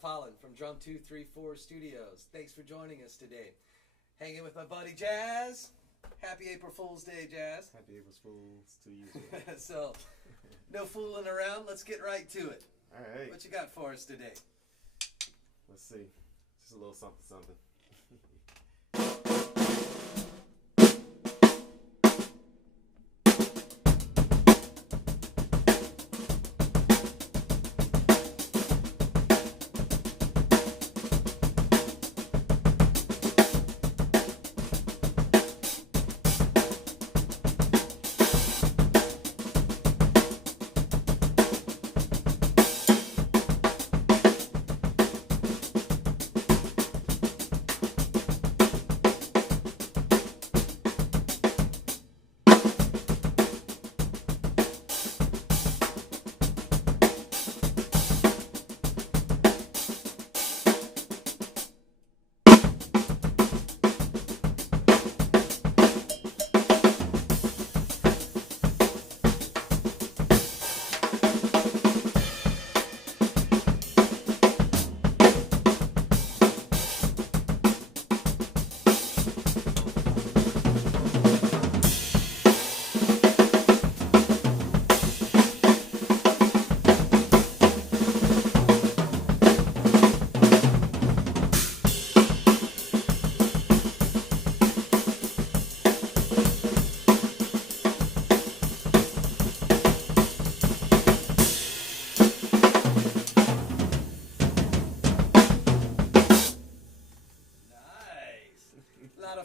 Holland from DRUM234 Studios. Thanks for joining us today. Hanging with my buddy Jazz. Happy April Fool's Day, Jazz. Happy April Fool's to you. So, no fooling around. Let's get right to it. All right. What you got for us today? Let's see. Just a little something, something.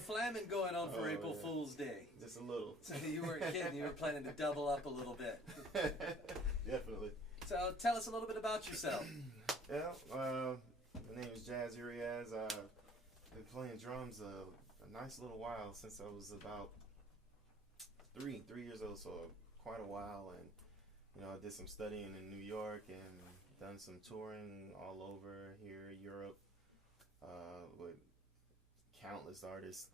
Flamming going on for April Fool's Day. Just a little. So you weren't kidding. You were planning to double up a little bit. Definitely. So tell us a little bit about yourself. Yeah, my name is Jaze Uries. I've been playing drums a nice little while, since I was about three years old, so quite a while. And I did some studying in New York and done some touring all over here, Europe, with countless artists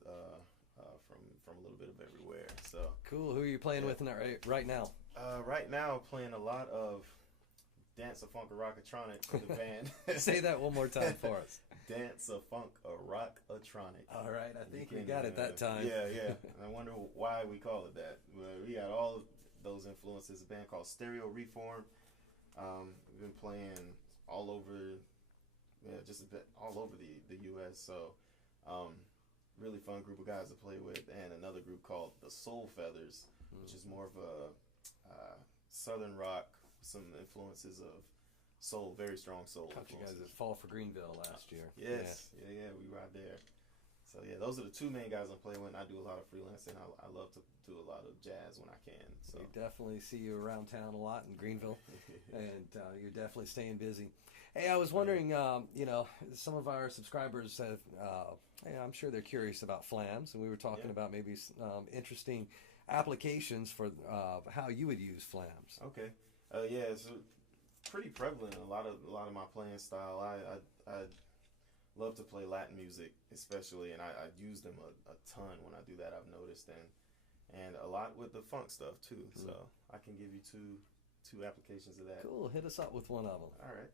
from a little bit of everywhere. So cool. Who are you playing with right now? Right now, playing a lot of dance, funk, rockatronic for the band. Say that one more time for us. Dance, funk, rockatronic. All right, I think we got it that time. Yeah. I wonder why we call it that. We got all those influences. A band called Stereo Reform. We've been playing all over, just a bit all over the U.S. So. Really fun group of guys to play with, and another group called the Soul Feathers, which is more of a southern rock, some influences of soul, very strong soul. Caught you guys at Fall for Greenville last year. Yes, yeah, we were out there. So yeah, those are the two main guys I'm playing with. I do a lot of freelancing. I love to do a lot of jazz when I can. So we definitely see you around town a lot in Greenville, and you're definitely staying busy. Hey, I was wondering, some of our subscribers have, I'm sure they're curious about flams, and we were talking about maybe interesting applications for how you would use flams. Okay, it's pretty prevalent in a lot of my playing style. I love to play Latin music, especially, and I use them a ton when I do that. I've noticed, and a lot with the funk stuff too. So I can give you two applications of that. Cool. Hit us up with one of them. All right.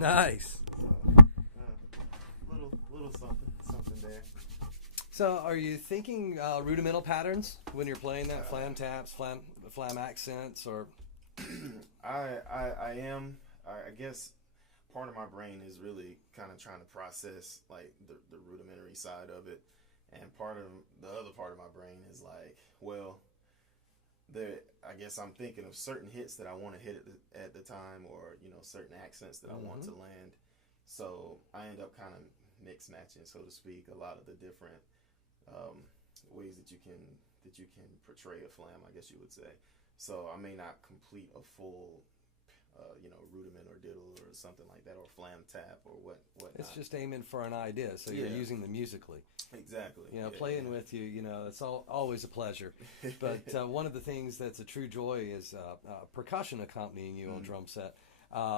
Nice. So, little something there. So, are you thinking rudimental patterns when you're playing that? Flam taps, flam accents, or? I am. I guess part of my brain is really kind of trying to process like the rudimentary side of it, and part of the other part of my brain is like, well, I guess I'm thinking of certain hits that I want to hit at the time, or certain accents that I want to land. So I end up kind of mix matching, so to speak, a lot of the different ways that you can portray a flam, I guess you would say. So I may not complete a full rudiment or diddle or something like that, or flam tap or what. It's just aiming for an idea, so you're using them musically. Exactly. Playing with you, it's always a pleasure. But one of the things that's a true joy is percussion accompanying you on drum set.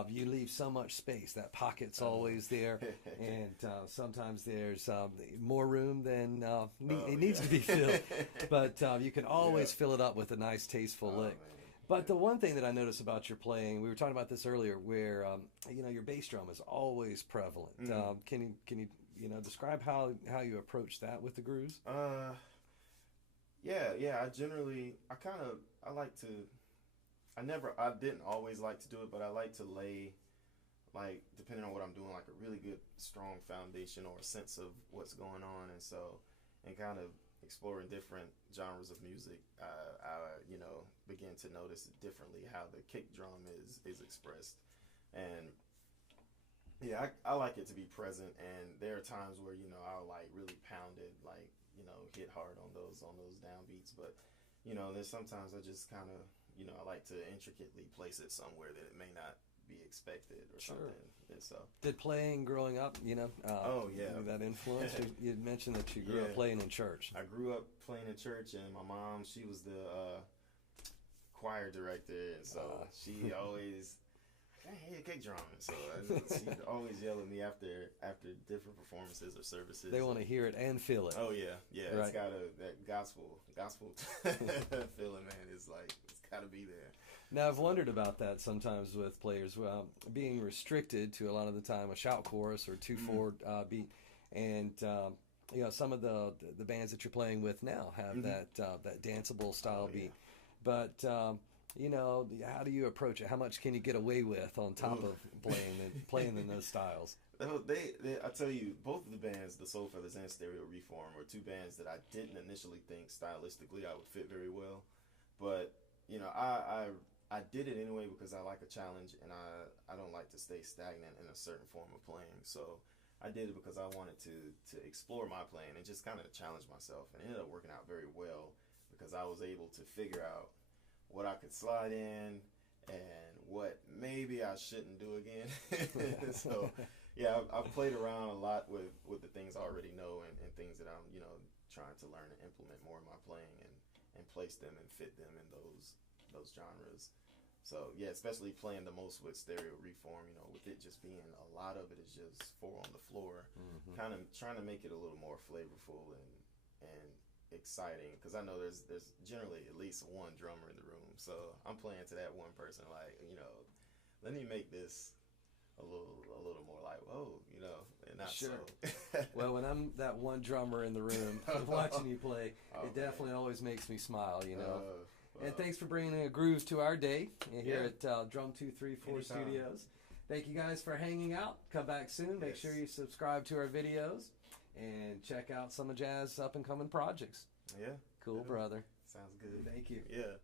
You leave so much space. That pocket's always there, and sometimes there's more room than it needs to be filled. But you can always fill it up with a nice, tasteful lick. Man. But the one thing that I notice about your playing, we were talking about this earlier, where your bass drum is always prevalent. Can you describe how you approach that with the grooves? Yeah. I didn't always like to do it, but I like to lay, like, depending on what I'm doing, like a really good strong foundation or a sense of what's going on, and kind of exploring different genres of music. I begin to notice differently how the kick drum is expressed, and I like it to be present. And there are times where I'll like really pound it, like hit hard on those downbeats, but there's sometimes I just kind of I like to intricately place it somewhere that it may not be expected or something. And so, did playing growing up, that influence? You mentioned that you grew up playing in church. I grew up playing in church, and my mom, she was the choir director, and so she always, I hate a kick drum, so she'd always yell at me after different performances or services. They want to hear it and feel it. Oh yeah, right. It's got that gospel feeling, man. It's like it's got to be there. Now, I've wondered about that sometimes with players being restricted to a lot of the time a shout chorus or 2/4 beat, and some of the bands that you're playing with now have that danceable style beat, but how do you approach it? How much can you get away with on top of playing in those styles? I tell you, both of the bands, the Soul Feathers and Stereo Reform, were two bands that I didn't initially think stylistically I would fit very well, but I did it anyway because I like a challenge, and I don't like to stay stagnant in a certain form of playing. So I did it because I wanted to explore my playing and just kind of challenge myself, and it ended up working out very well because I was able to figure out what I could slide in and what maybe I shouldn't do again. So I've played around a lot with the things I already know and things that I'm trying to learn and implement more in my playing and place them and fit them in those genres. So especially playing the most with Stereo Reform, with it just being a lot of it is just 4 on the floor, kind of trying to make it a little more flavorful and exciting, because I know there's generally at least one drummer in the room, so I'm playing to that one person, like let me make this a little more like and not so. Well, when I'm that one drummer in the room watching you play, it definitely always makes me smile, And thanks for bringing grooves to our day here at DRUM234 Studios. Thank you guys for hanging out. Come back soon. Make sure you subscribe to our videos and check out some of Jazz's up and coming projects. Yeah. Cool, brother. Sounds good. Thank you. Yeah.